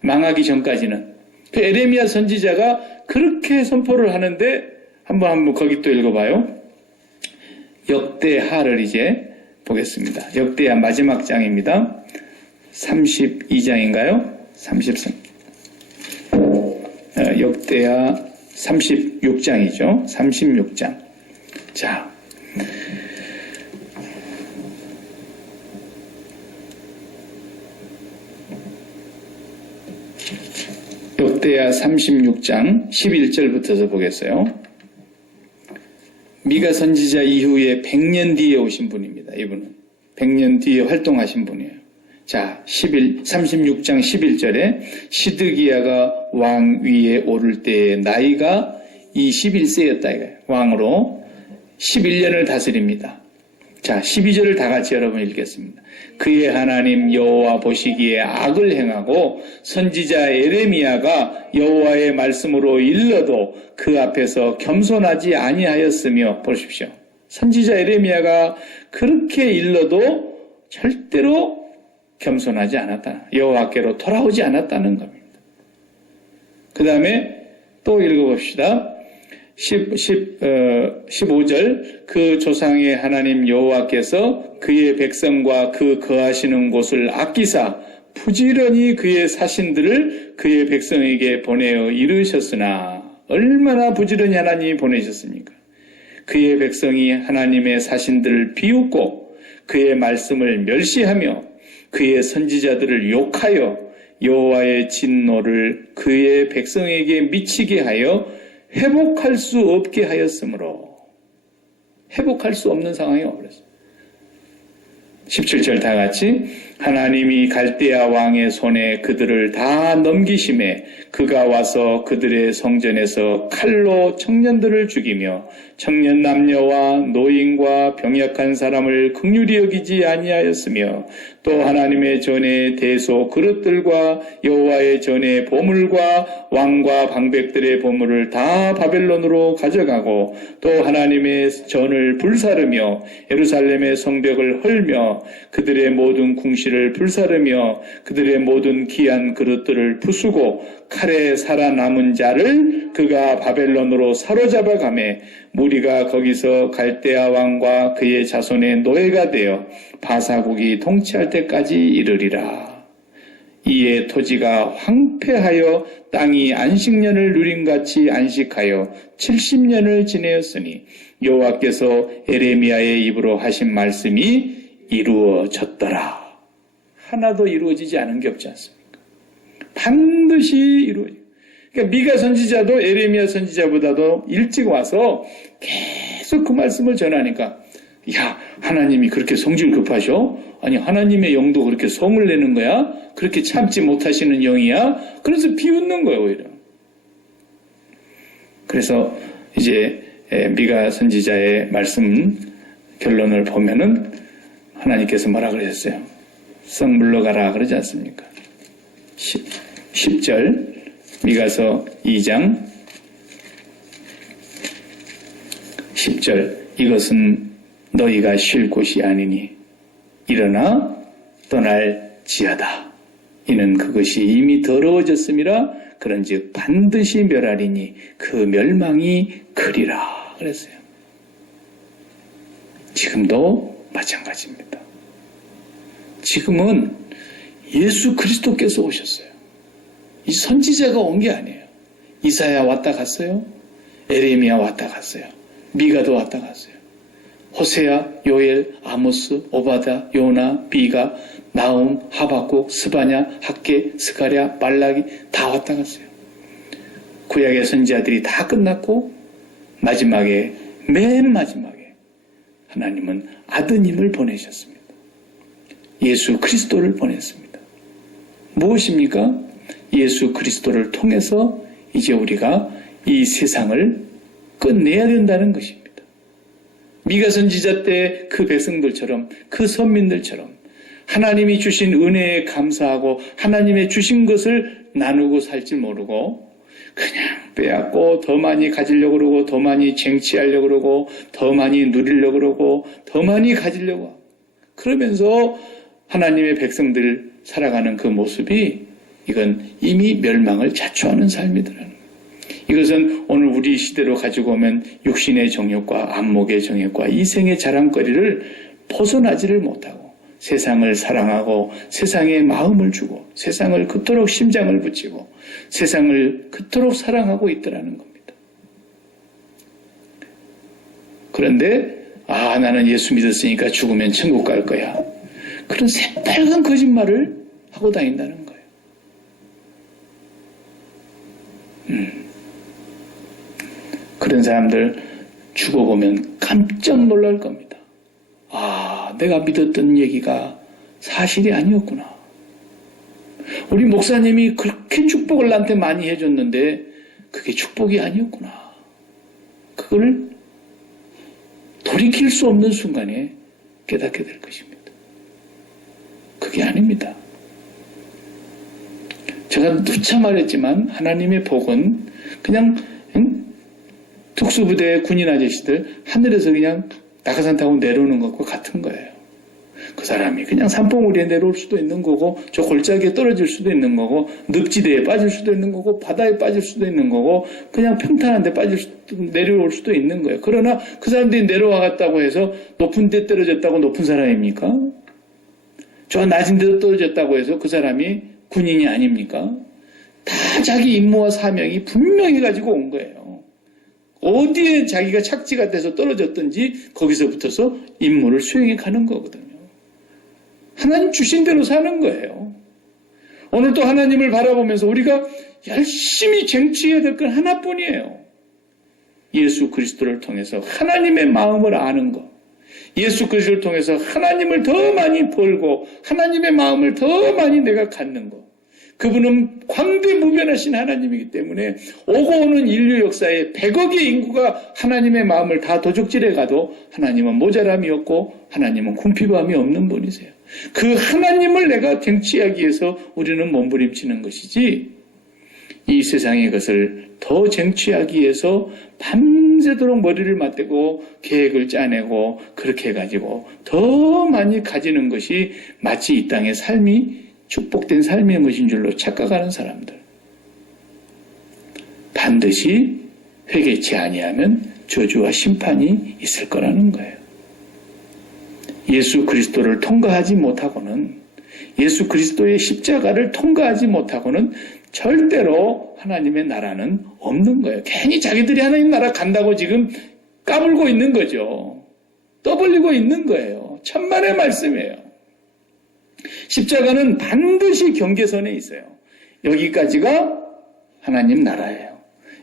망하기 전까지는. 그 에레미야 선지자가 그렇게 선포를 하는데 한번 거기 또 읽어봐요. 역대하를 이제 보겠습니다. 역대하 마지막 장입니다. 32장인가요? 33. 역대하 36장이죠. 36장. 자. 역대하 36장 11절부터서 보겠어요. 미가 선지자 이후에 100년 뒤에 오신 분입니다. 이분은 100년 뒤에 활동하신 분이에요. 자, 36장 11절에 시드기야가 왕 위에 오를 때의 나이가 21세였다 이거예요. 왕으로 11년을 다스립니다. 자, 12절을 다 같이 여러분 읽겠습니다. 그의 하나님 여호와 보시기에 악을 행하고 선지자 에레미야가 여호와의 말씀으로 일러도 그 앞에서 겸손하지 아니하였으며, 보십시오. 선지자 에레미야가 그렇게 일러도 절대로 겸손하지 않았다. 여호와께로 돌아오지 않았다는 겁니다. 그 다음에 또 읽어봅시다. 15절 그 조상의 하나님 여호와께서 그의 백성과 그 거하시는 곳을 아끼사 부지런히 그의 사신들을 그의 백성에게 보내어 이르셨으나, 얼마나 부지런히 하나님이 보내셨습니까? 그의 백성이 하나님의 사신들을 비웃고 그의 말씀을 멸시하며 그의 선지자들을 욕하여 여호와의 진노를 그의 백성에게 미치게 하여 회복할 수 없게 하였으므로, 회복할 수 없는 상황이 와버렸어요. 17절 다 같이 하나님이 갈대아 왕의 손에 그들을 다 넘기심에 그가 와서 그들의 성전에서 칼로 청년들을 죽이며 청년 남녀와 노인과 병약한 사람을 긍휼히 여기지 아니하였으며 또 하나님의 전에 대소 그릇들과 여호와의 전에 보물과 왕과 방백들의 보물을 다 바벨론으로 가져가고 또 하나님의 전을 불사르며 예루살렘의 성벽을 헐며 그들의 모든 궁시를 불사르며 그들의 모든 귀한 그릇들을 부수고 칼에 살아남은 자를 그가 바벨론으로 사로잡아 가매 무리가 거기서 갈대아 왕과 그의 자손의 노예가 되어 바사국이 통치할 때까지 이르리라. 이에 토지가 황폐하여 땅이 안식년을 누림같이 안식하여 70년을 지내었으니 여호와께서 에레미야의 입으로 하신 말씀이 이루어졌더라. 하나도 이루어지지 않은 게 없지 않습니까? 반드시 이루어져요. 그러니까 미가 선지자도 에레미야 선지자보다도 일찍 와서 계속 그 말씀을 전하니까, 야, 하나님이 그렇게 성질 급하셔? 아니, 하나님의 영도 그렇게 성을 내는 거야? 그렇게 참지 못하시는 영이야? 그래서 비웃는 거예요, 오히려. 그래서 이제 미가 선지자의 말씀 결론을 보면은 하나님께서 뭐라 그러셨어요? 썩 물러가라 그러지 않습니까? 10절 미가서 2장 10절 이것은 너희가 쉴 곳이 아니니 일어나 떠날지어다. 이는 그것이 이미 더러워졌음이라 그런즉 반드시 멸하리니 그 멸망이 크리라 그랬어요. 지금도 마찬가지입니다. 지금은 예수 그리스도께서 오셨어요. 이 선지자가 온 게 아니에요. 이사야 왔다 갔어요. 에레미야 왔다 갔어요. 미가도 왔다 갔어요. 호세아, 요엘, 아모스, 오바다, 요나, 비가, 나움, 하박국, 스바냐, 학개, 스가랴, 말라기 다 왔다 갔어요. 구약의 선지자들이 다 끝났고 마지막에, 맨 마지막에 하나님은 아드님을 보내셨습니다. 예수 그리스도를 보냈습니다. 무엇입니까? 예수 그리스도를 통해서 이제 우리가 이 세상을 끝내야 된다는 것입니다. 미가 선지자 때 그 백성들처럼, 그 선민들처럼 하나님이 주신 은혜에 감사하고 하나님의 주신 것을 나누고 살지 모르고 그냥 빼앗고 더 많이 가지려고 그러고 더 많이 쟁취하려고 그러고 더 많이 누리려고 그러고 더 많이 가지려고 하고 그러면서 하나님의 백성들 살아가는 그 모습이 이건 이미 멸망을 자초하는 삶이더라는 거예요. 이것은 오늘 우리 시대로 가지고 오면 육신의 정욕과 안목의 정욕과 이생의 자랑거리를 벗어나지를 못하고 세상을 사랑하고 세상에 마음을 주고 세상을 그토록 심장을 붙이고 세상을 그토록 사랑하고 있더라는 겁니다. 그런데 나는 예수 믿었으니까 죽으면 천국 갈 거야. 그런 새빨간 거짓말을 하고 다닌다는 거예요. 그런 사람들 죽어보면 깜짝 놀랄 겁니다. 내가 믿었던 얘기가 사실이 아니었구나. 우리 목사님이 그렇게 축복을 나한테 많이 해줬는데 그게 축복이 아니었구나. 그걸 돌이킬 수 없는 순간에 깨닫게 될 것입니다. 그게 아닙니다. 제가 누차 말했지만 하나님의 복은 그냥 특수부대 군인 아저씨들 하늘에서 그냥 낙하산 타고 내려오는 것과 같은 거예요. 그 사람이 그냥 산봉우리에 내려올 수도 있는 거고 저 골짜기에 떨어질 수도 있는 거고 늪지대에 빠질 수도 있는 거고 바다에 빠질 수도 있는 거고 그냥 평탄한 데 내려올 수도 있는 거예요. 그러나 그 사람들이 내려와갔다고 해서 높은 데 떨어졌다고 높은 사람입니까? 저 낮은 데도 떨어졌다고 해서 그 사람이 군인이 아닙니까? 다 자기 임무와 사명이 분명히 가지고 온 거예요. 어디에 자기가 착지가 돼서 떨어졌든지 거기서부터서 임무를 수행해 가는 거거든요. 하나님 주신 대로 사는 거예요. 오늘도 하나님을 바라보면서 우리가 열심히 쟁취해야 될 건 하나뿐이에요. 예수 그리스도를 통해서 하나님의 마음을 아는 것. 예수 그리스도를 통해서 하나님을 더 많이 벌고 하나님의 마음을 더 많이 내가 갖는 것. 그분은 광대무변하신 하나님이기 때문에 오고 오는 인류 역사에 100억의 인구가 하나님의 마음을 다 도적질해 가도 하나님은 모자람이 없고 하나님은 궁핍함이 없는 분이세요. 그 하나님을 내가 쟁취하기 위해서 우리는 몸부림치는 것이지 이 세상의 것을 더 쟁취하기 위해서 밤새도록 머리를 맞대고 계획을 짜내고 그렇게 해가지고 더 많이 가지는 것이 마치 이 땅의 삶이 축복된 삶의 것인 줄로 착각하는 사람들. 반드시 회개치 아니하면 저주와 심판이 있을 거라는 거예요. 예수 그리스도를 통과하지 못하고는 예수 그리스도의 십자가를 통과하지 못하고는 절대로 하나님의 나라는 없는 거예요. 괜히 자기들이 하나님 나라 간다고 지금 까불고 있는 거죠. 떠벌리고 있는 거예요. 천만의 말씀이에요. 십자가는 반드시 경계선에 있어요. 여기까지가 하나님 나라예요.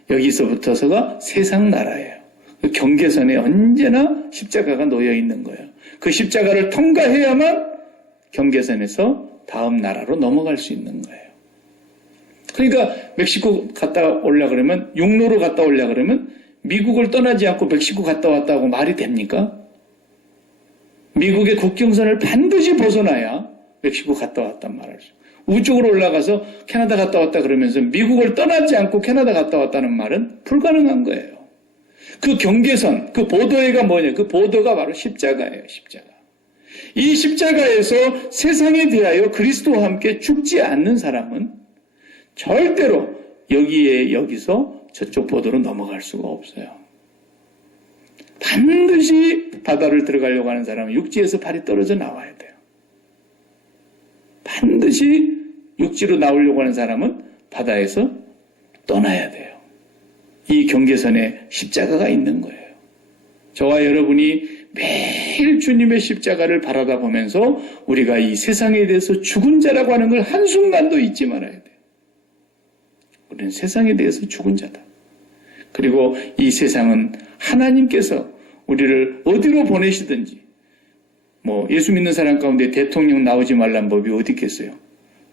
여기서부터서가 세상 나라예요. 그 경계선에 언제나 십자가가 놓여 있는 거예요. 그 십자가를 통과해야만 경계선에서 다음 나라로 넘어갈 수 있는 거예요. 그러니까 멕시코 갔다 오려고 그러면 육로로 갔다 오려고 그러면 미국을 떠나지 않고 멕시코 갔다 왔다고 말이 됩니까? 미국의 국경선을 반드시 벗어나야 멕시코 갔다 왔단 말이죠. 우쪽으로 올라가서 캐나다 갔다 왔다 그러면서 미국을 떠나지 않고 캐나다 갔다 왔다는 말은 불가능한 거예요. 그 경계선, 그 보더회가 뭐냐? 그 보더가 바로 십자가예요. 십자가. 이 십자가에서 세상에 대하여 그리스도와 함께 죽지 않는 사람은 절대로 여기서 저쪽 보더로 넘어갈 수가 없어요. 반드시 바다를 들어가려고 하는 사람은 육지에서 발이 떨어져 나와야 돼요. 반드시 육지로 나오려고 하는 사람은 바다에서 떠나야 돼요. 이 경계선에 십자가가 있는 거예요. 저와 여러분이 매일 주님의 십자가를 바라다 보면서 우리가 이 세상에 대해서 죽은 자라고 하는 걸 한순간도 잊지 말아야 돼요. 우리는 세상에 대해서 죽은 자다. 그리고 이 세상은 하나님께서 우리를 어디로 보내시든지 예수 믿는 사람 가운데 대통령 나오지 말란 법이 어디 있겠어요?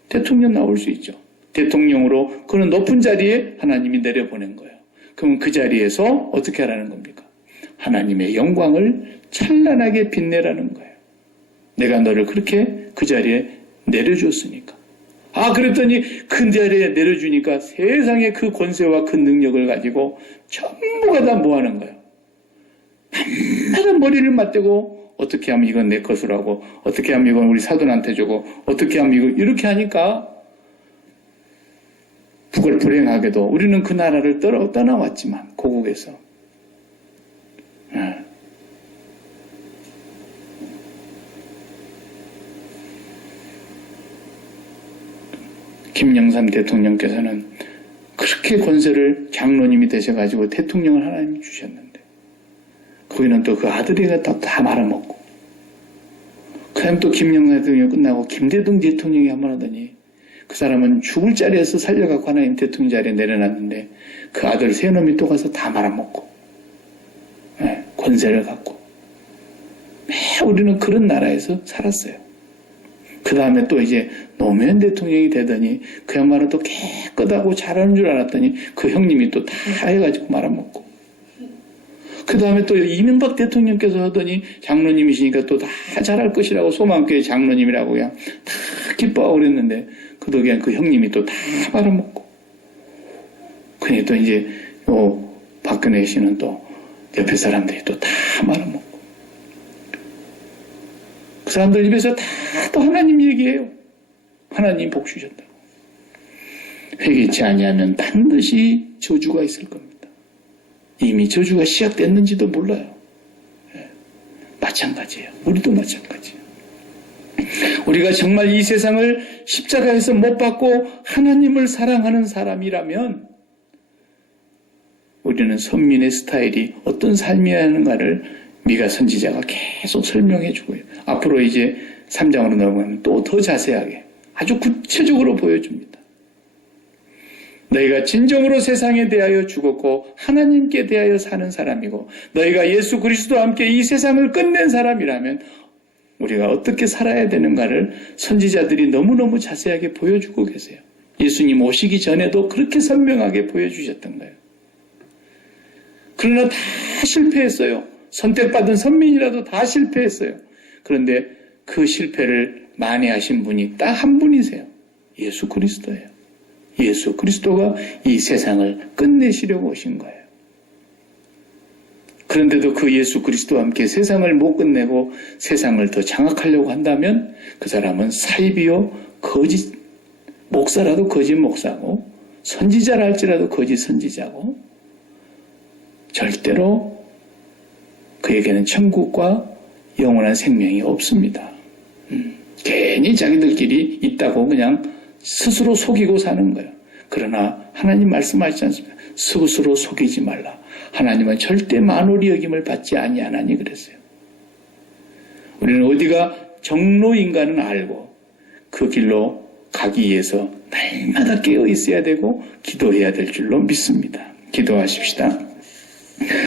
대통령 나올 수 있죠. 대통령으로 그런 높은 자리에 하나님이 내려보낸 거예요. 그럼 그 자리에서 어떻게 하라는 겁니까? 하나님의 영광을 찬란하게 빛내라는 거예요. 내가 너를 그렇게 그 자리에 내려줬으니까. 그랬더니 그 자리에 내려주니까 세상의 그 권세와 그 능력을 가지고 전부가 다 뭐 하는 거예요? 밤마다 머리를 맞대고 어떻게 하면 이건 내 것으로 하고 어떻게 하면 이건 우리 사돈한테 주고 어떻게 하면 이거 이렇게 하니까 불행하게도 우리는 그 나라를 떠나왔지만 고국에서 김영삼 대통령께서는 그렇게 권세를 장로님이 되셔가지고 대통령을 하나님이 주셨는데 거기는 또 그 아들이가 다 말아먹고 그 다음 또 김영삼 대통령이 끝나고 김대중 대통령이 한번 하더니 그 사람은 죽을 자리에서 살려갖고 하나님 대통령 자리에 내려놨는데 그 아들 세 놈이 또 가서 다 말아먹고 권세를 갖고 우리는 그런 나라에서 살았어요. 그 다음에 또 이제 노무현 대통령이 되더니 그 양반은 또 깨끗하고 잘하는 줄 알았더니 그 형님이 또 다 해가지고 말아먹고 그 다음에 또 이명박 대통령께서 하더니 장로님이시니까 또 다 잘할 것이라고 소망교회 장로님이라고 그냥 다 기뻐하고 그랬는데 그 덕에 그 형님이 또 다 말아먹고 그러니 또 이제 박근혜 씨는 또 옆에 사람들이 또 다 말아먹고 그 사람들 입에서 다 또 하나님 얘기해요. 하나님 복 주셨다고. 회개치 아니하면 반드시 저주가 있을 겁니다. 이미 저주가 시작됐는지도 몰라요. 마찬가지예요. 우리도 마찬가지예요. 우리가 정말 이 세상을 십자가에서 못 박고 하나님을 사랑하는 사람이라면 우리는 선민의 스타일이 어떤 삶이어야 하는가를 미가 선지자가 계속 설명해 주고요. 앞으로 이제 3장으로 넘어가면 또 더 자세하게 아주 구체적으로 보여줍니다. 너희가 진정으로 세상에 대하여 죽었고 하나님께 대하여 사는 사람이고 너희가 예수 그리스도와 함께 이 세상을 끝낸 사람이라면 우리가 어떻게 살아야 되는가를 선지자들이 너무너무 자세하게 보여주고 계세요. 예수님 오시기 전에도 그렇게 선명하게 보여주셨던 거예요. 그러나 다 실패했어요. 선택받은 선민이라도 다 실패했어요. 그런데 그 실패를 만회하신 분이 딱 한 분이세요. 예수 그리스도예요. 예수 그리스도가 이 세상을 끝내시려고 오신 거예요. 그런데도 그 예수 그리스도와 함께 세상을 못 끝내고 세상을 더 장악하려고 한다면 그 사람은 사입이요 거짓 목사라도 거짓 목사고 선지자라 할지라도 거짓 선지자고 절대로 그에게는 천국과 영원한 생명이 없습니다. 괜히 자기들끼리 있다고 그냥 스스로 속이고 사는 거예요. 그러나 하나님 말씀하시지 않습니까? 스스로 속이지 말라. 하나님은 절대 만홀히 여김을 받지 아니하나니 그랬어요. 우리는 어디가 정로인가는 알고 그 길로 가기 위해서 날마다 깨어 있어야 되고 기도해야 될 줄로 믿습니다. 기도하십시다.